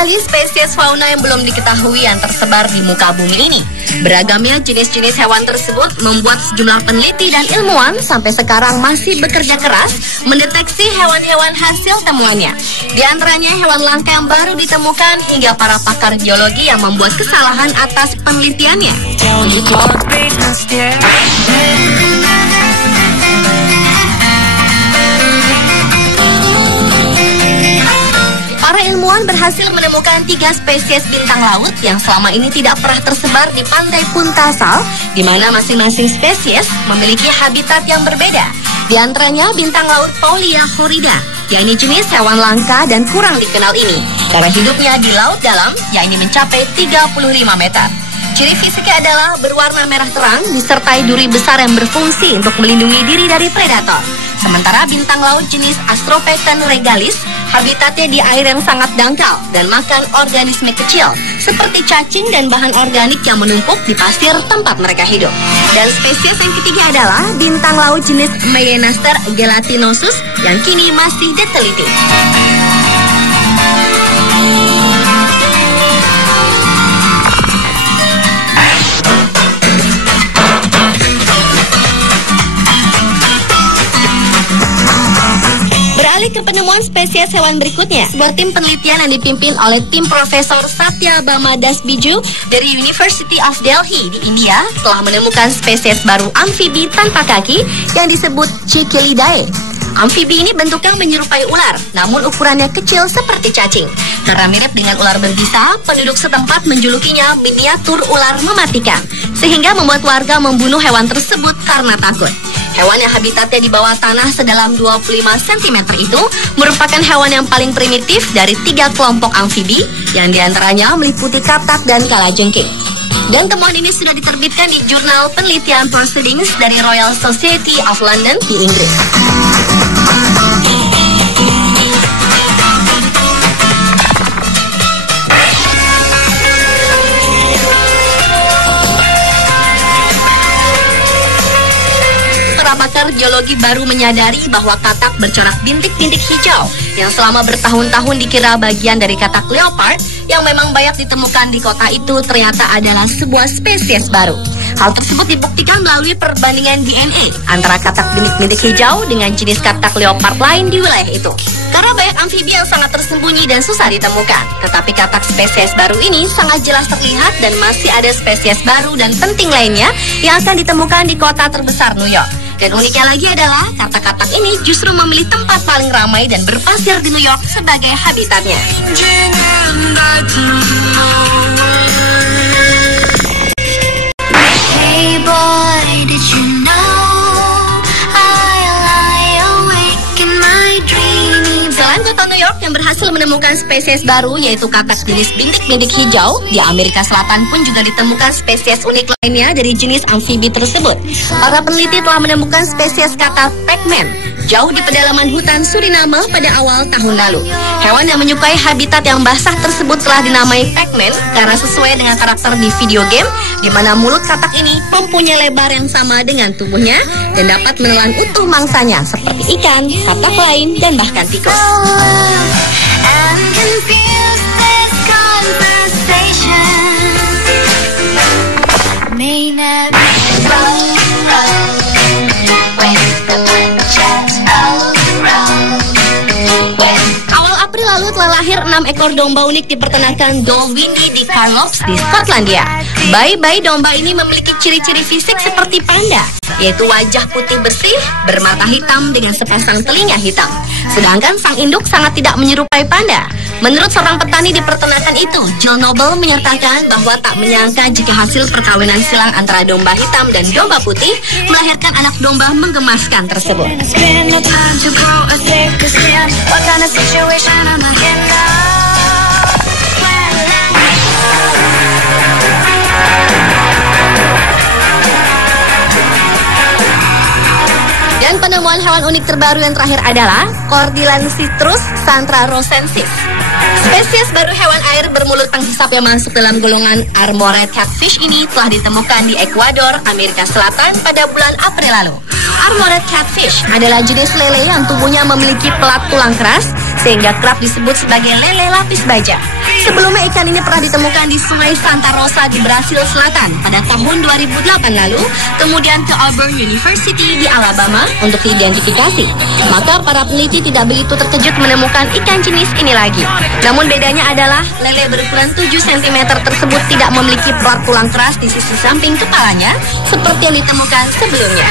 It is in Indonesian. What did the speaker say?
sekali spesies fauna yang belum diketahui yang tersebar di muka bumi ini. Beragamnya jenis-jenis hewan tersebut membuat sejumlah peneliti dan ilmuwan sampai sekarang masih bekerja keras mendeteksi hewan-hewan hasil temuannya. Di antaranya hewan langka yang baru ditemukan hingga para pakar biologi yang membuat kesalahan atas penelitiannya. Para ilmuwan berhasil menemukan 3 spesies bintang laut yang selama ini tidak pernah tersebar di pantai Punta Sal, di mana masing-masing spesies memiliki habitat yang berbeda. Di antaranya bintang laut Paulia horrida, yakni jenis hewan langka dan kurang dikenal ini, karena hidupnya di laut dalam, yakni mencapai 35 meter. Ciri fisiknya adalah berwarna merah terang, disertai duri besar yang berfungsi untuk melindungi diri dari predator. Sementara bintang laut jenis Astropecten regalis, habitatnya di air yang sangat dangkal dan makan organisme kecil seperti cacing dan bahan organik yang menumpuk di pasir tempat mereka hidup. Dan spesies yang ketiga adalah bintang laut jenis Meyenaster gelatinosus yang kini masih diteliti. Ke penemuan spesies hewan berikutnya, sebuah tim penelitian yang dipimpin oleh tim Profesor Satya Bama Das Biju dari University of Delhi di India telah menemukan spesies baru amfibi tanpa kaki yang disebut Cichlidae. Amfibi ini bentuknya menyerupai ular, namun ukurannya kecil seperti cacing. Karena mirip dengan ular berbisa, penduduk setempat menjulukinya miniatur ular mematikan, sehingga membuat warga membunuh hewan tersebut karena takut. Hewan yang habitatnya di bawah tanah sedalam 25 cm itu merupakan hewan yang paling primitif dari 3 kelompok amfibi yang diantaranya meliputi katak dan kalajengking. Dan temuan ini sudah diterbitkan di jurnal penelitian Proceedings dari Royal Society of London di Inggris. Pakar geologi baru menyadari bahwa katak bercorak bintik-bintik hijau yang selama bertahun-tahun dikira bagian dari katak leopard yang memang banyak ditemukan di kota itu ternyata adalah sebuah spesies baru. Hal tersebut dibuktikan melalui perbandingan DNA antara katak bintik-bintik hijau dengan jenis katak leopard lain di wilayah itu. Karena banyak amfibi yang sangat tersembunyi dan susah ditemukan, tetapi katak spesies baru ini sangat jelas terlihat dan masih ada spesies baru dan penting lainnya yang akan ditemukan di kota terbesar New York. Dan uniknya lagi adalah katak-katak ini justru memilih tempat paling ramai dan berpasir di New York sebagai habitatnya. Hey boy, did you know I lie awake in my dreams. Selain kota New York yang berhasil menemukan spesies baru yaitu katak jenis bintik-bintik hijau, di Amerika Selatan pun juga ditemukan spesies unik lainnya dari jenis amfibi tersebut. Para peneliti telah menemukan spesies katak pacman jauh di pedalaman hutan Suriname pada awal tahun lalu. Hewan yang menyukai habitat yang basah tersebut telah dinamai pacman karena sesuai dengan karakter di video game, di mana mulut katak ini mempunyai lebar yang sama dengan tubuhnya dan dapat menelan utuh mangsanya seperti ikan, katak lain, dan bahkan tikus. Awal April lalu telah lahir 6 ekor domba unik di peternakan Dalwhinnie di Carlops di Skotlandia. Bayi-bayi domba ini memiliki ciri-ciri fisik seperti panda, yaitu wajah putih bersih, bermata hitam dengan sepasang telinga hitam. Sedangkan sang induk sangat tidak menyerupai panda. Menurut seorang petani di peternakan itu, Jill Noble menyatakan bahwa tak menyangka jika hasil perkawinan silang antara domba hitam dan domba putih melahirkan anak domba menggemaskan tersebut. Dan penemuan hewan unik terbaru yang terakhir adalah Cordylancytrus santrarosensis. Spesies baru hewan air bermulut penghisap yang masuk dalam golongan armored catfish ini telah ditemukan di Ekuador, Amerika Selatan pada bulan April lalu. Armored catfish adalah jenis lele yang tubuhnya memiliki pelat tulang keras sehingga kerap disebut sebagai lele lapis baja. Sebelumnya ikan ini pernah ditemukan di Sungai Santa Rosa di Brasil Selatan pada tahun 2008 lalu, kemudian ke Auburn University di Alabama untuk diidentifikasi. Maka para peneliti tidak begitu terkejut menemukan ikan jenis ini lagi. Namun bedanya adalah lele berukuran 7 cm tersebut tidak memiliki pelat tulang keras di sisi samping kepalanya seperti yang ditemukan sebelumnya.